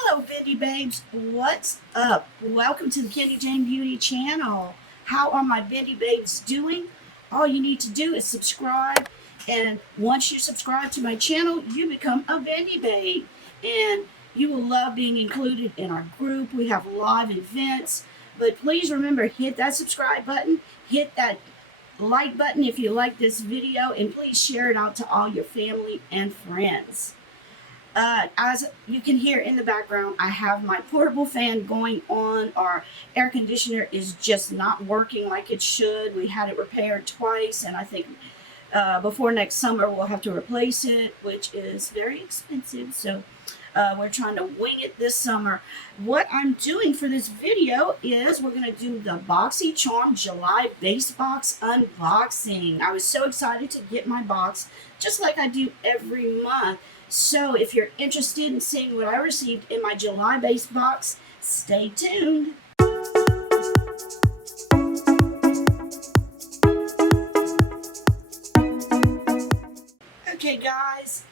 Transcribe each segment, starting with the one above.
Hello, Bindi Babes. What's up? Welcome to the Kendy Jane Beauty channel. How are my Bindi Babes doing? All you need to do is subscribe. And once you subscribe to my channel, you become a Bindi Babe. And you will love being included in our group. We have live events. But please remember, hit that subscribe button. Hit that like button if you like this video. And please share it out to all your family and friends. As you can hear in the background, I have my portable fan going on. Our air conditioner is just not working like it should. We had it repaired twice, and I think before next summer we'll have to replace it, which is very expensive. So we're trying to wing it this summer. What I'm doing for this video is we're going to do the Boxycharm July base box unboxing. I was so excited to get my box, just like I do every month. So if you're interested in seeing what I received in my July base box, stay tuned. Okay guys,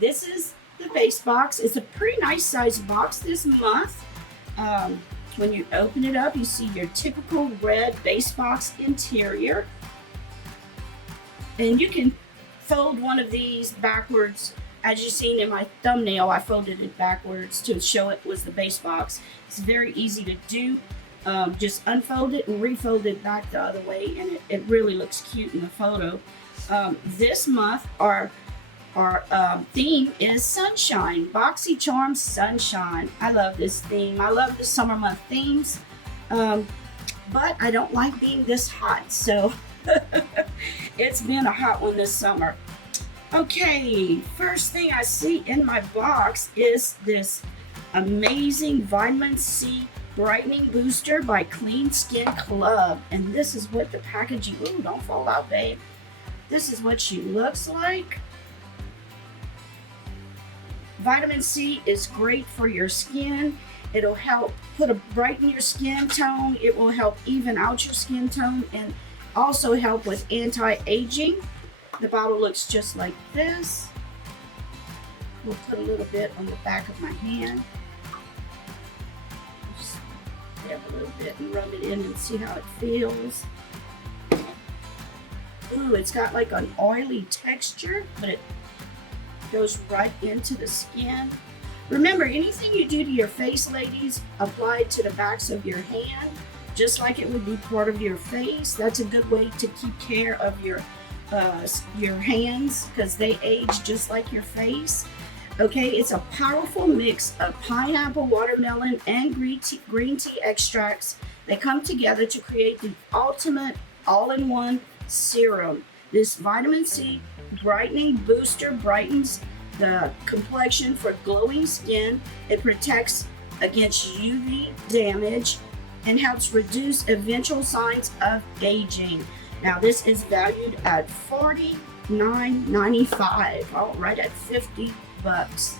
this is the base box. It's a pretty nice sized box this month. When you open it up, you see your typical red base box interior. And you can fold one of these backwards. As you've seen in my thumbnail, I folded it backwards to show it was the base box. It's very easy to do. Just unfold it and refold it back the other way, and it really looks cute in the photo. This month, our theme is Sunshine. Boxycharm Sunshine. I love this theme. I love the summer month themes, but I don't like being this hot, so it's been a hot one this summer. Okay, first thing I see in my box is this amazing Vitamin C Brightening Booster by Clean Skin Club. And this is what the packaging, ooh, don't fall out, babe. This is what she looks like. Vitamin C is great for your skin. It'll help brighten your skin tone. It will help even out your skin tone and also help with anti-aging. The bottle looks just like this. We'll put a little bit on the back of my hand. Just grab a little bit and rub it in and see how it feels. Ooh, it's got like an oily texture, but it goes right into the skin. Remember, anything you do to your face, ladies, apply it to the backs of your hand, just like it would be part of your face. That's a good way to keep care of your hands, because they age just like your face. Okay, it's a powerful mix of pineapple, watermelon, and green tea extracts that come together to create the ultimate all-in-one serum. This vitamin C brightening booster brightens the complexion for glowing skin. It protects against UV damage and helps reduce eventual signs of aging. Now this is valued at $49.95, all right, at 50 bucks.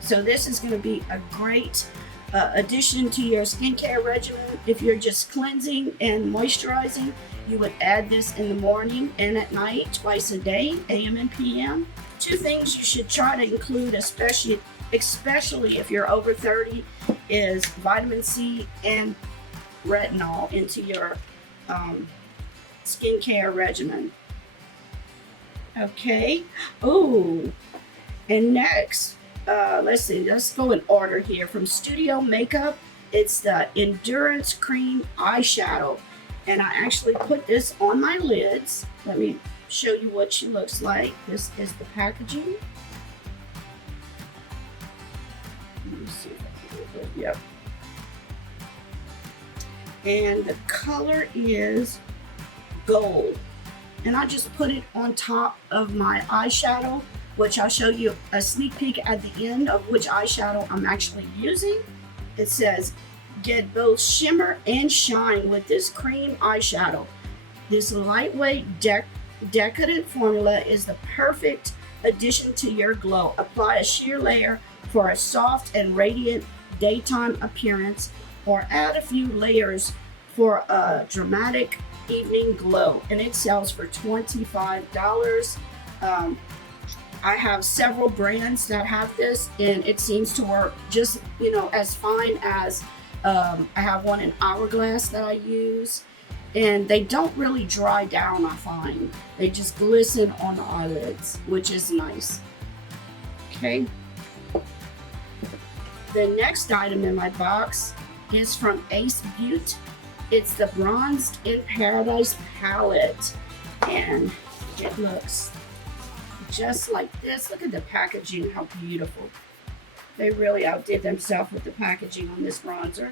So this is going to be a great addition to your skincare regimen. If you're just cleansing and moisturizing, you would add this in the morning and at night, twice a day, AM and PM. Two things you should try to include, especially if you're over 30, is vitamin C and retinol into your skincare regimen. Okay. Oh, and next, let's go in order here. From Studio Makeup, it's the Endurance Cream Eyeshadow, and I actually put this on my lids. Let me show you what she looks like. This is the packaging. Let me see if I can do it. Yep. And the color is gold, and I just put it on top of my eyeshadow, which I'll show you a sneak peek at the end of which eyeshadow I'm actually using. It says get both shimmer and shine with this cream eyeshadow. This lightweight decadent formula is the perfect addition to your glow. Apply a sheer layer for a soft and radiant daytime appearance, or add a few layers for a dramatic evening glow. And it sells for $25. I have several brands that have this, and it seems to work just, you know, as fine as I have one in Hourglass that I use, and they don't really dry down, I find. They just glisten on the eyelids, which is nice. Okay. The next item in my box is from Acebutte. It's the Bronzed in Paradise palette, and it looks just like this. Look at the packaging, how beautiful. They really outdid themselves with the packaging on this bronzer.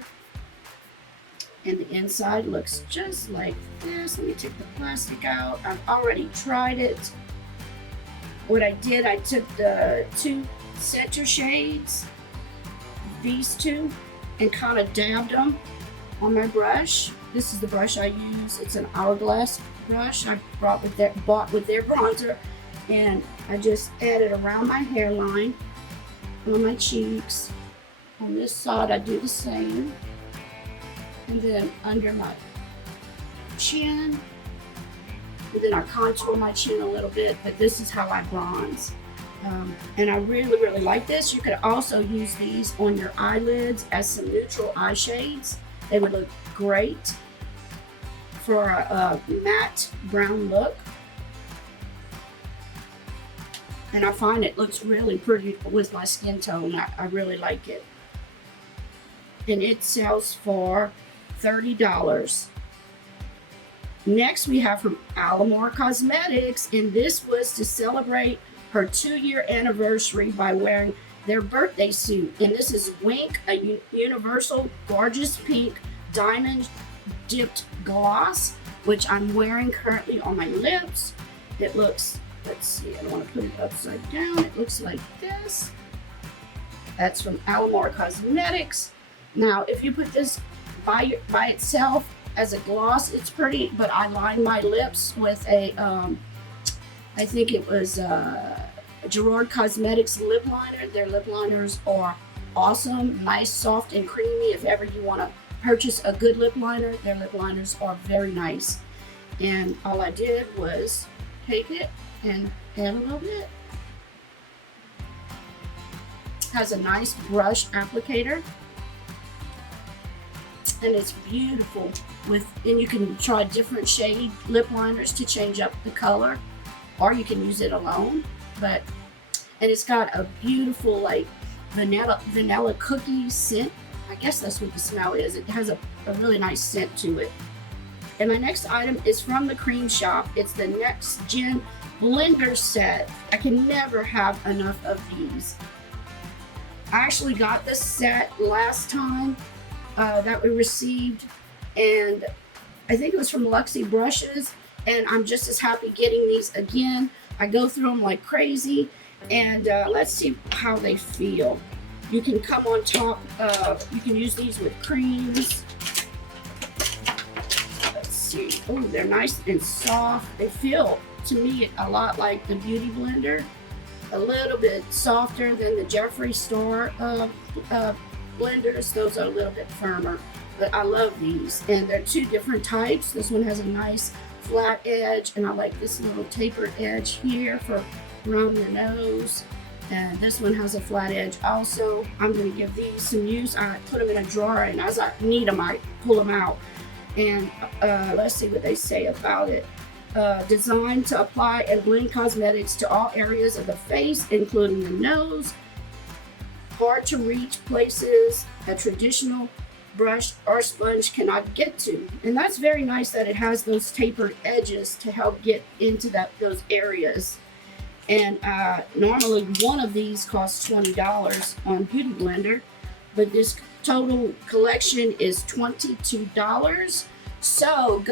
And the inside looks just like this. Let me take the plastic out. I've already tried it. What I did, I took the 2 center shades, these 2, and kind of dabbed them on my brush. This is the brush I use. It's an Hourglass brush I bought with their bronzer. And I just added around my hairline, on my cheeks. On this side, I do the same. And then under my chin. And then I contour my chin a little bit, but this is how I bronze. And I really, really like this. You could also use these on your eyelids as some neutral eye shades. They would look great for a matte brown look. And I find it looks really pretty with my skin tone. I really like it. And it sells for $30. Next we have from Albemarle Cosmetics, and this was to celebrate her 2-year anniversary by wearing their birthday suit. And this is Wink, a universal gorgeous pink diamond dipped gloss, which I'm wearing currently on my lips. It looks, let's see, I don't want to put it upside down. It looks like this. That's from Albemarle Cosmetics. Now, if you put this by itself as a gloss, it's pretty, but I lined my lips with a, I think it was Gerard Cosmetics lip liner. Their lip liners are awesome, nice, soft, and creamy. If ever you want to purchase a good lip liner, their lip liners are very nice. And all I did was take it and add a little bit. Has a nice brush applicator, and it's beautiful and you can try different shade lip liners to change up the color, or you can use it alone. And it's got a beautiful like vanilla cookie scent. I guess that's what the smell is. It has a really nice scent to it. And my next item is from the Cream Shop. It's the Next Gen blender set. I can never have enough of these. I actually got this set last time that we received, and I think it was from Luxie Brushes, and I'm just as happy getting these again. I go through them like crazy, and let's see how they feel. You can come on top, you can use these with creams. Let's see. Oh, they're nice and soft. They feel, to me, a lot like the Beauty Blender. A little bit softer than the Jeffree Star blenders. Those are a little bit firmer, but I love these. And they're 2 different types. This one has a nice flat edge, and I like this little tapered edge here for around your nose. And this one has a flat edge also. I'm going to give these some use. I put them in a drawer, and as I need them, I pull them out. And let's see what they say about it. Designed to apply and blend cosmetics to all areas of the face, including the nose, hard to reach places a traditional brush or sponge cannot get to. And that's very nice that it has those tapered edges to help get into those areas. And normally one of these costs $20 on Beauty Blender, but this total collection is $22. So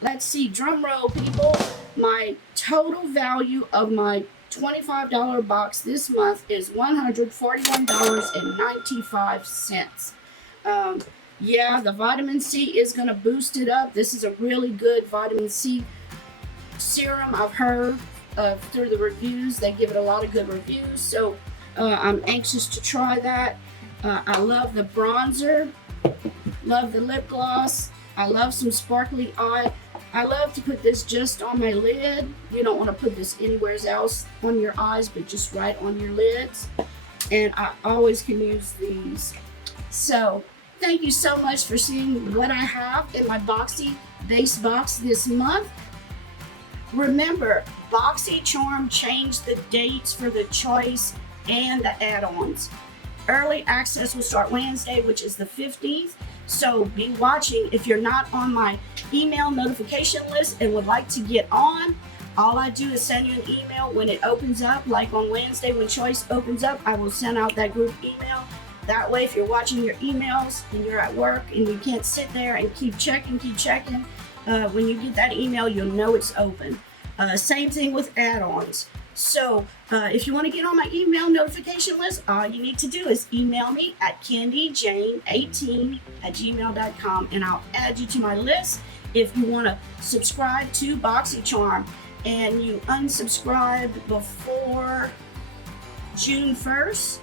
let's see, drum roll people, my total value of my $25 box this month is $141.95. Yeah, the vitamin C is going to boost it up. This is a really good vitamin C serum. I've heard through the reviews. They give it a lot of good reviews, so I'm anxious to try that. I love the bronzer, love the lip gloss. I love some sparkly eye I love to put this just on my lid. You don't want to put this anywhere else on your eyes, but just right on your lids. And I always can use these. So thank you so much for seeing what I have in my Boxy base box this month. Remember, Boxycharm changed the dates for the choice and the add-ons. Early access will start Wednesday, which is the 15th. So be watching. If you're not on my email notification list and would like to get on, all I do is send you an email when it opens up. Like on Wednesday when choice opens up, I will send out that group email. That way, if you're watching your emails and you're at work and you can't sit there and keep checking, when you get that email, you'll know it's open. Same thing with add-ons. So if you want to get on my email notification list, all you need to do is email me at kendyjane18@gmail.com, and I'll add you to my list. If you want to subscribe to Boxycharm and you unsubscribed before June 1st,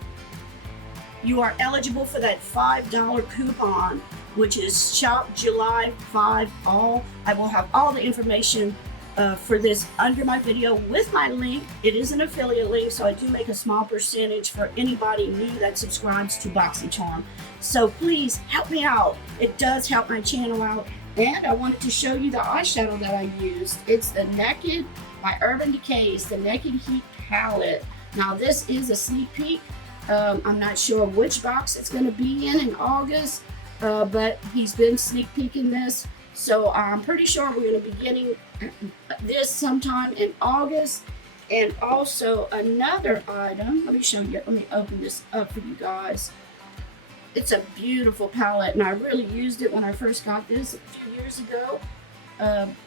you are eligible for that $5 coupon, which is Shop July 5 all. I will have all the information for this under my video with my link. It is an affiliate link, so I do make a small percentage for anybody new that subscribes to Boxycharm. So please help me out. It does help my channel out. And I wanted to show you the eyeshadow that I used. It's the Naked by Urban Decay's, the Naked Heat palette. Now this is a sneak peek. I'm not sure which box it's going to be in August, but he's been sneak peeking this. So I'm pretty sure we're going to be getting this sometime in August. And also another item, let me show you, let me open this up for you guys. It's a beautiful palette, and I really used it when I first got this a few years ago,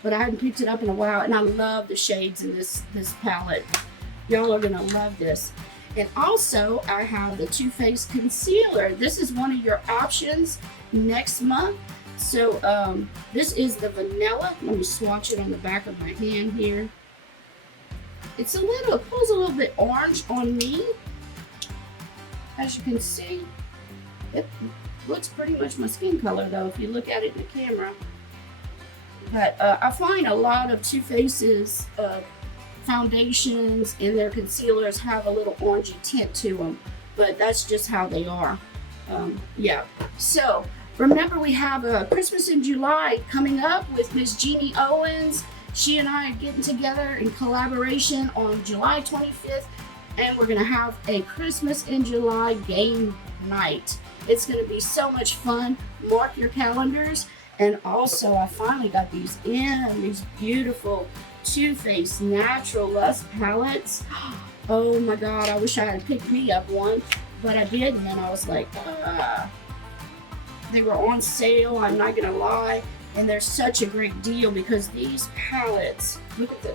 but I hadn't picked it up in a while, and I love the shades in this palette. Y'all are going to love this. And also, I have the Too Faced Concealer. This is one of your options next month. So this is the vanilla. Let me swatch it on the back of my hand here. It pulls a little bit orange on me. As you can see, it looks pretty much my skin color though, if you look at it in the camera. But I find a lot of Too Faced's foundations and their concealers have a little orangey tint to them, but that's just how they are. Yeah. So remember, we have a Christmas in July coming up with Miss Jeannie Owens. She and I are getting together in collaboration on July 25th, and we're gonna have a Christmas in July game night. It's gonna be so much fun. Mark your calendars. And also, I finally got these beautiful Too Faced Natural Lust palettes. Oh my God, I wish I had picked me up one, but I didn't, and I was like, they were on sale, I'm not gonna lie, and they're such a great deal because these palettes, look at the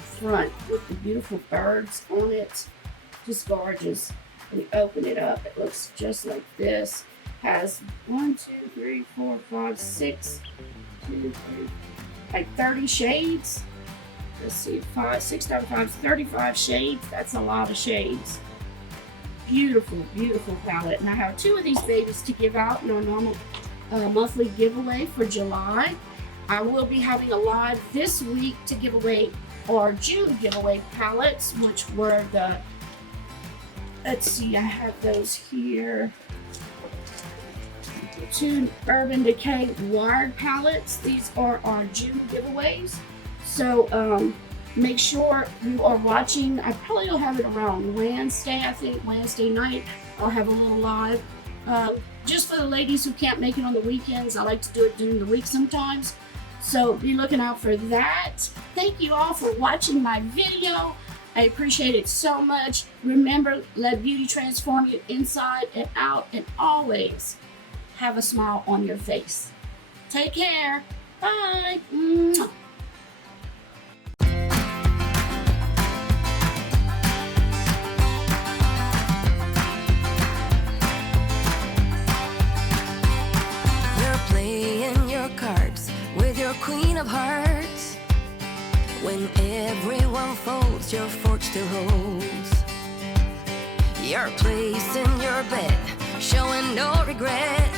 front with the beautiful birds on it, just gorgeous. When you open it up, it looks just like this. Has 1, 2, 3, 4, 5, 6, 2, 3, like 30 shades. Let's see, 6 times 5 is 35 shades. That's a lot of shades. Beautiful, beautiful palette. And I have 2 of these babies to give out in our normal monthly giveaway for July. I will be having a live this week to give away our June giveaway palettes, which were the, let's see, I have those here. 2 Urban Decay wired palettes. These are our June giveaways. So make sure you are watching. I probably will have it around Wednesday. I think Wednesday night I'll have a little live. Just for the ladies who can't make it on the weekends, I like to do it during the week sometimes. So be looking out for that. Thank you all for watching my video. I appreciate it so much. Remember, let beauty transform you inside and out, and always have a smile on your face. Take care. Bye. Mwah. You're playing your cards with your queen of hearts. When everyone folds, your fork still holds. You're placing your bet, showing no regret.